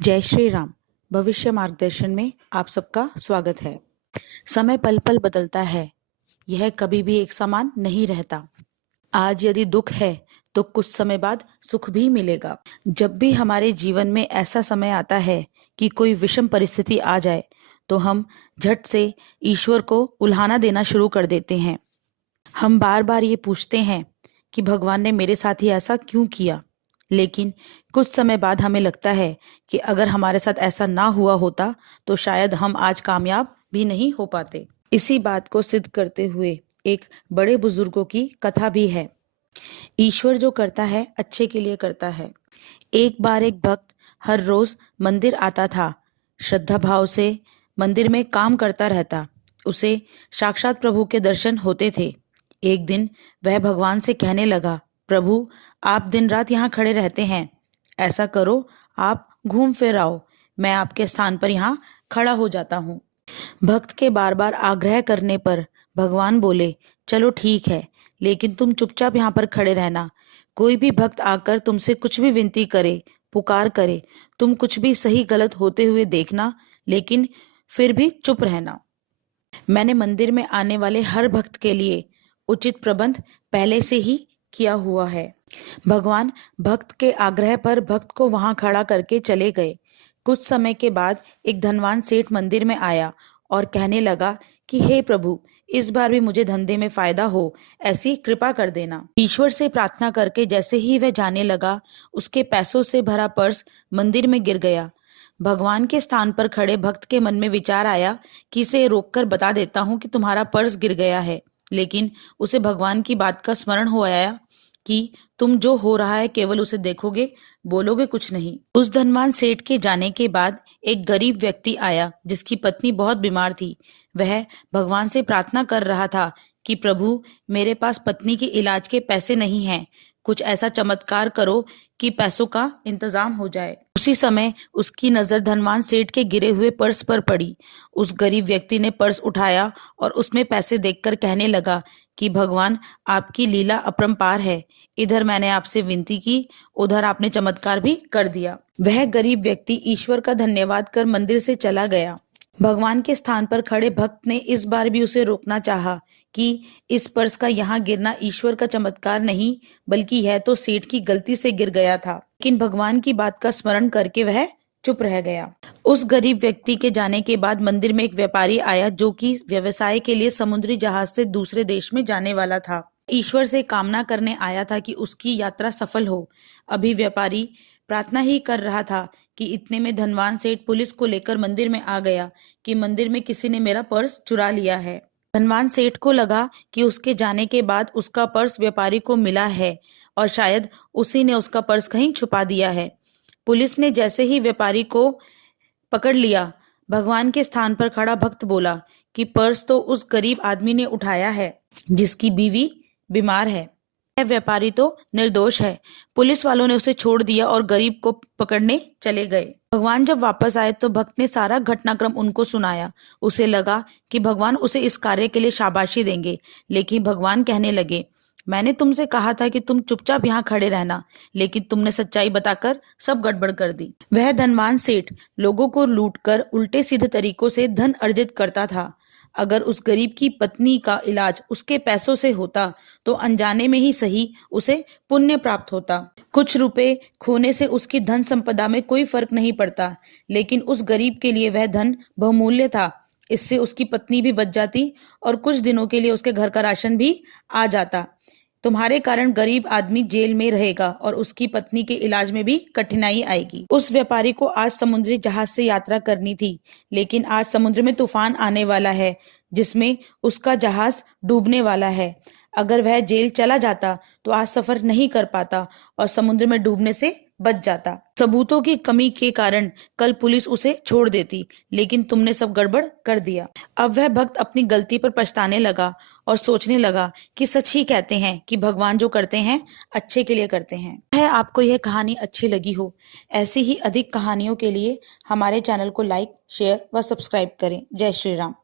जय श्री राम। भविष्य मार्गदर्शन में आप सबका स्वागत है। समय पल पल बदलता है, यह कभी भी एक समान नहीं रहता। आज यदि दुख है तो कुछ समय बाद सुख भी मिलेगा। जब भी हमारे जीवन में ऐसा समय आता है कि कोई विषम परिस्थिति आ जाए तो हम झट से ईश्वर को उल्हाना देना शुरू कर देते हैं। हम बार बार ये पूछते हैं कि भगवान ने मेरे साथ ही ऐसा क्यों किया, लेकिन कुछ समय बाद हमें लगता है कि अगर हमारे साथ ऐसा ना हुआ होता तो शायद हम आज कामयाब भी नहीं हो पाते। इसी बात को सिद्ध करते हुए एक बड़े बुजुर्गों की कथा भी है। ईश्वर जो करता है अच्छे के लिए करता है। एक बार एक भक्त हर रोज मंदिर आता था, श्रद्धा भाव से मंदिर में काम करता रहता। उसे साक्षात प्रभु के दर्शन होते थे। एक दिन वह भगवान से कहने लगा, प्रभु आप दिन रात यहाँ खड़े रहते हैं, ऐसा करो आप घूम फिर आओ, मैं आपके स्थान पर यहाँ खड़ा हो जाता हूँ। भक्त के बार बार आग्रह करने पर भगवान बोले, चलो ठीक है, लेकिन तुम चुपचाप यहाँ पर खड़े रहना। कोई भी भक्त आकर तुमसे कुछ भी विनती करे, पुकार करे, तुम कुछ भी सही गलत होते हुए देखना, लेकिन फिर भी चुप रहना। मैंने मंदिर में आने वाले हर भक्त के लिए उचित प्रबंध पहले से ही किया हुआ है। भगवान भक्त के आग्रह पर भक्त को वहां खड़ा करके चले गए। कुछ समय के बाद एक धनवान सेठ मंदिर में आया और कहने लगा कि हे प्रभु, इस बार भी मुझे धंधे में फायदा हो, ऐसी कृपा कर देना। ईश्वर से प्रार्थना करके जैसे ही वह जाने लगा, उसके पैसों से भरा पर्स मंदिर में गिर गया। भगवान के स्थान पर खड़े भक्त के मन में विचार आया कि इसे रोककर बता देता हूँ कि तुम्हारा पर्स गिर गया है, लेकिन उसे भगवान की बात का स्मरण हो आया कि तुम जो हो रहा है केवल उसे देखोगे, बोलोगे कुछ नहीं। उस धनवान सेठ के जाने के बाद एक गरीब व्यक्ति आया जिसकी पत्नी बहुत बीमार थी। वह भगवान से प्रार्थना कर रहा था कि प्रभु, मेरे पास पत्नी के इलाज के पैसे नहीं हैं, कुछ ऐसा चमत्कार करो कि पैसों का इंतजाम हो जाए। उसी समय उसकी नजर धनवान सेठ के गिरे हुए पर्स पर पड़ी। उस गरीब व्यक्ति ने पर्स उठाया और उसमें पैसे देखकर कहने लगा कि भगवान, आपकी लीला अपरंपार है। इधर मैंने आपसे विनती की, उधर आपने चमत्कार भी कर दिया। वह गरीब व्यक्ति ईश्वर का धन्यवाद कर मंदिर से चला गया। भगवान के स्थान पर खड़े भक्त ने इस बार भी उसे रोकना चाहा कि इस पर्स का यहाँ गिरना ईश्वर का चमत्कार नहीं, बल्कि यह तो सेठ की गलती से गिर गया था। लेकिन भगवान की बात का स्मरण करके वह चुप रह गया। उस गरीब व्यक्ति के जाने के बाद मंदिर में एक व्यापारी आया जो कि व्यवसाय के लिए समुद्री जहाज से दूसरे देश में जाने वाला था। ईश्वर से कामना करने आया था कि उसकी यात्रा सफल हो। अभी व्यापारी प्रार्थना ही कर रहा था कि इतने में धनवान सेठ पुलिस को लेकर मंदिर में आ गया कि मंदिर में किसी ने मेरा पर्स चुरा लिया है। धनवान सेठ को लगा कि उसके जाने के बाद उसका पर्स व्यापारी को मिला है और शायद उसी ने उसका पर्स कहीं छुपा दिया है। पुलिस ने जैसे ही व्यापारी को पकड़ लिया, भगवान के स्थान पर खड़ा भक्त बोला कि पर्स तो उस गरीब आदमी ने उठाया है जिसकी बीवी बीमार है। यह व्यापारी तो निर्दोष है। पुलिस वालों ने उसे छोड़ दिया और गरीब को पकड़ने चले गए। भगवान जब वापस आए तो भक्त ने सारा घटनाक्रम उनको सुनाया। उसे लगा कि भगवान उसे इस कार्य के लिए शाबाशी देंगे, लेकिन भगवान कहने लगे, मैंने तुमसे कहा था कि तुम चुपचाप यहाँ खड़े रहना, लेकिन तुमने सच्चाई बताकर सब गड़बड़ कर दी। वह धनवान सेठ लोगों को लूटकर उल्टे सीधे तरीकों से धन अर्जित करता था। अगर उस गरीब की पत्नी का इलाज उसके पैसों से होता तो अनजाने में ही सही उसे पुण्य प्राप्त होता। कुछ रुपए खोने से उसकी धन संपदा में कोई फर्क नहीं पड़ता, लेकिन उस गरीब के लिए वह धन बहुमूल्य था। इससे उसकी पत्नी भी बच जाती और कुछ दिनों के लिए उसके घर का राशन भी आ जाता। तुम्हारे कारण गरीब आदमी जेल में रहेगा और उसकी पत्नी के इलाज में भी कठिनाई आएगी। उस व्यापारी को आज समुद्री जहाज से यात्रा करनी थी, लेकिन आज समुद्र में तूफान आने वाला है जिसमें उसका जहाज डूबने वाला है। अगर वह जेल चला जाता तो आज सफर नहीं कर पाता और समुद्र में डूबने से बच जाता। सबूतों की कमी के कारण कल पुलिस उसे छोड़ देती, लेकिन तुमने सब गड़बड़ कर दिया। अब वह भक्त अपनी गलती पर पछताने लगा और सोचने लगा कि सच ही कहते हैं कि भगवान जो करते हैं अच्छे के लिए करते हैं। है आपको यह कहानी अच्छी लगी हो, ऐसी ही अधिक कहानियों के लिए हमारे चैनल को लाइक, शेयर व सब्सक्राइब करें। जय श्री राम।